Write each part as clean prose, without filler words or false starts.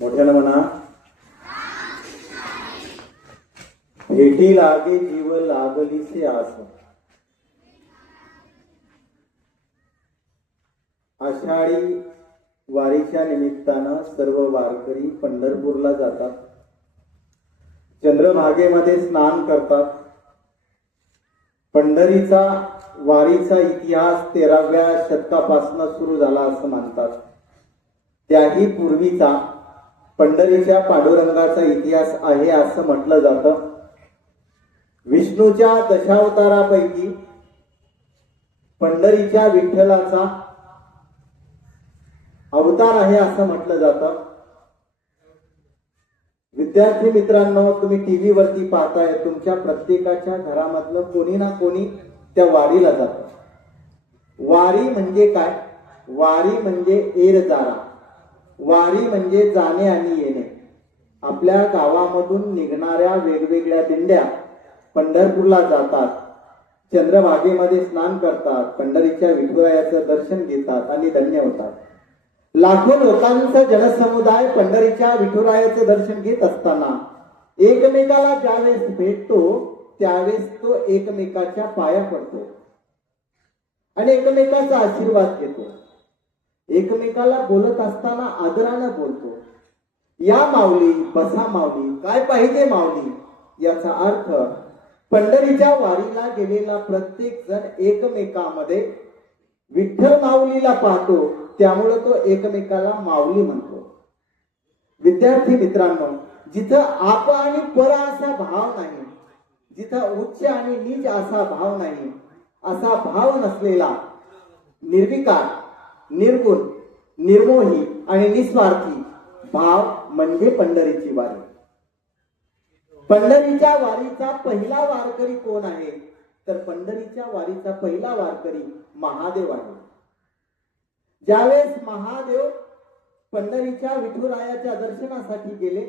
मोठ्यानं म्हणा, भेटी लागे जीव लागलीसे आस. आषाढी वारीच्या निमित्तानं सर्व वारकरी पंढरपूरला जातात. चंद्रभागेमध्ये स्नान करतात. पंढरीचा वारीचा इतिहास 13व्या शतकापासून सुरू झाला असं मानतात. त्याही पूर्वीचा पंढरीच्या पांडुरंगाचा इतिहास आहे असं म्हटलं जातं. विष्णूच्या दशावतारापैकी पंढरीच्या विठ्ठलाचा अवतार आहे असं म्हटलं जातं. विद्यार्थी मित्रांनो, तुम्ही टीव्ही वरती पाहताय, तुमच्या प्रत्येकाच्या घरामधलं कोणी ना कोणी त्या वारीला जातं. वारी म्हणजे काय? वारी म्हणजे एरजारा. वारी म्हणजे जाणे आणि येणे. आपल्या गावामधून निघणाऱ्या वेगवेगळ्या दिंड्या पंढरपूरला जातात. चंद्रभागेमध्ये स्नान करतात. पंढरीच्या विठुरायाचं दर्शन घेतात आणि धन्य होतात. लाखो लोकांचा जनसमुदाय पंढरीच्या विठुरायाचं दर्शन घेत असताना एकमेकाला ज्यावेळेस भेटतो त्यावेळेस तो एकमेकाच्या पाया पडतो आणि एकमेकाचा आशीर्वाद घेतो. एकमेकाला बोलत असताना आदरानं बोलतो. या माऊली, बसा माऊली, काय पाहिजे माऊली. याचा अर्थ पंढरीच्या वारीला गेलेला प्रत्येक जण एकमेकामध्ये विठ्ठल माऊलीला पाहतो, त्यामुळे तो एकमेकाला माऊली म्हणतो. विद्यार्थी मित्रांनो, जिथं आप आणि पर असा भाव नाही, जिथं उच्च आणि नीच असा भाव नाही, असा भाव नसलेला निर्विकार, निर्गुण, निर्मोही आणि निस्वार्थी भाव म्हणजे पंढरीची वारी. पंढरीच्या वारीचा पहिला वारकरी कोण आहे? तर पंढरीच्या वारीचा पहिला वारकरी महादेव आहे. ज्यावेळेस महादेव पंढरीच्या विठुरायाच्या दर्शनासाठी गेले,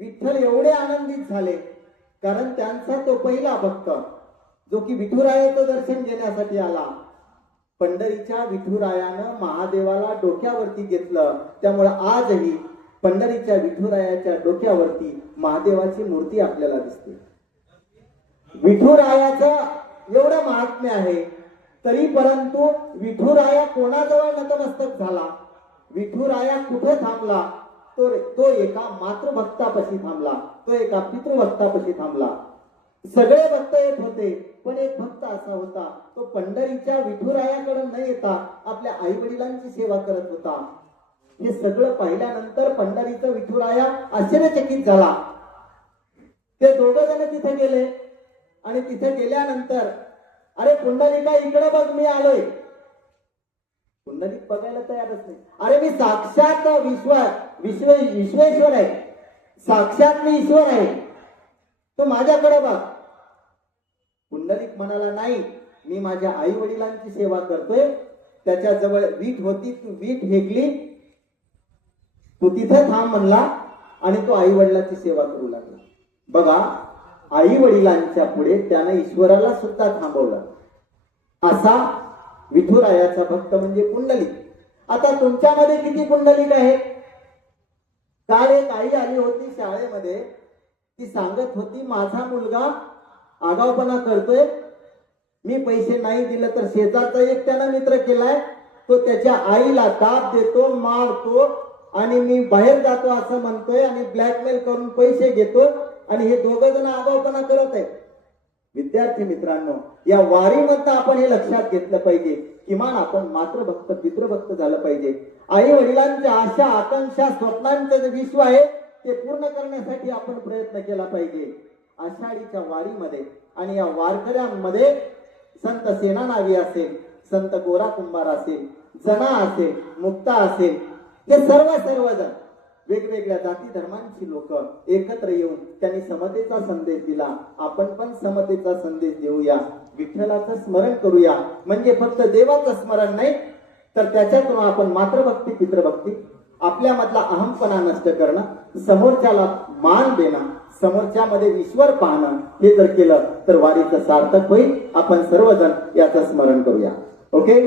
विठ्ठल एवढे आनंदित झाले कारण त्यांचा तो पहिला भक्त जो की विठुरायाचं दर्शन घेण्यासाठी आला. पंढरीच्या विठुरायानं महादेवाला डोक्यावरती घेतलं, त्यामुळे आजही पंढरीच्या विठुरायाच्या डोक्यावरती महादेवाची मूर्ती आपल्याला दिसते. विठुरायाचं एवढं महात्म्य आहे, तरी परंतु विठुराया कोणाजवळ नतमस्तक झाला? विठुराया कुठे थांबला? तो एका मातृभक्तापाशी थांबला, तो एका पितृभक्तापाशी थांबला. सगळे भक्त येत होते, पण एक भक्त असा होता, तो पंढरीच्या विठुरायाकडे न येता आपल्या आई वडिलांची सेवा करत होता. हे सगळं पाहिल्यानंतर पंढरीचा विठुराया आश्चर्यचकित झाला. ते दोघं जण तिथे गेले आणि तिथे गेल्यानंतर, अरे पुंडलिका इकडे बघ, मी आलोय. पुंडलिक बघायला तयारच नाही. अरे मी साक्षात विश्वेश्वर आहे, साक्षात मी ईश्वर आहे, तो माझ्याकडे बघ. पुंडलिक म्हणाला, नाही, मी माझ्या आई वडिलांची सेवा करतोय. त्याच्या जवळ वीट होती, तू वीट फेकली, तू तिथे थांब म्हणला आणि तो आई वडिलांची सेवा करू लागला. बघा, आई वडिलांच्या पुढे त्याने ईश्वराला सुद्धा थांबवलं. असा विठुरायाचा भक्त म्हणजे पुंडलिक. आता तुमच्यामध्ये किती पुंडलिक आहेत? काल एक आई आली होती शाळेमध्ये, ती सांगत होती, माझा मुलगा आगाऊपणा करतोय, मी पैसे नाही दिले तर शेजारचा एक त्यानं मित्र केलाय, तो त्याच्या आईला दाब देतो, मारतो आणि मी बाहेर जातो असं म्हणतोय आणि ब्लॅकमेल करून पैसे घेतो आणि हे दोघं जण आगाऊपणा करत आहेत. विद्यार्थी मित्रांनो, या वारीमध्ये आपण हे लक्षात घेतलं पाहिजे, किमान आपण मातृभक्त पितृभक्त झालं पाहिजे. आई वडिलांच्या आशा, आकांक्षा, स्वप्नांचं जे विश्व आहे ते पूर्ण करण्यासाठी आपण प्रयत्न केला पाहिजे. आषाढीच्या वारीमध्ये आणि या वारकऱ्यांमध्ये संत सेनानावी असेल, संत गोरा कुंभार असेल, जना असेल, मुक्ता असेल, हे सर्वजण वेगवेगळ्या जाती धर्मांची लोक एकत्र येऊन त्यांनी समतेचा संदेश दिला. आपण पण समतेचा संदेश देऊया, विठ्ठलाचं स्मरण करूया. म्हणजे फक्त देवाचं स्मरण नाही, तर त्याच्यातून आपण मातृभक्ती, पितृभक्ती, आपल्यामधला अहमपणा नष्ट करणं, समोरच्याला मान देणं, समोरच्यामध्ये ईश्वर पाहणं, हे जर केलं तर वारीचं सार्थक होईल. आपण सर्वजण याचं स्मरण करूया. ओके.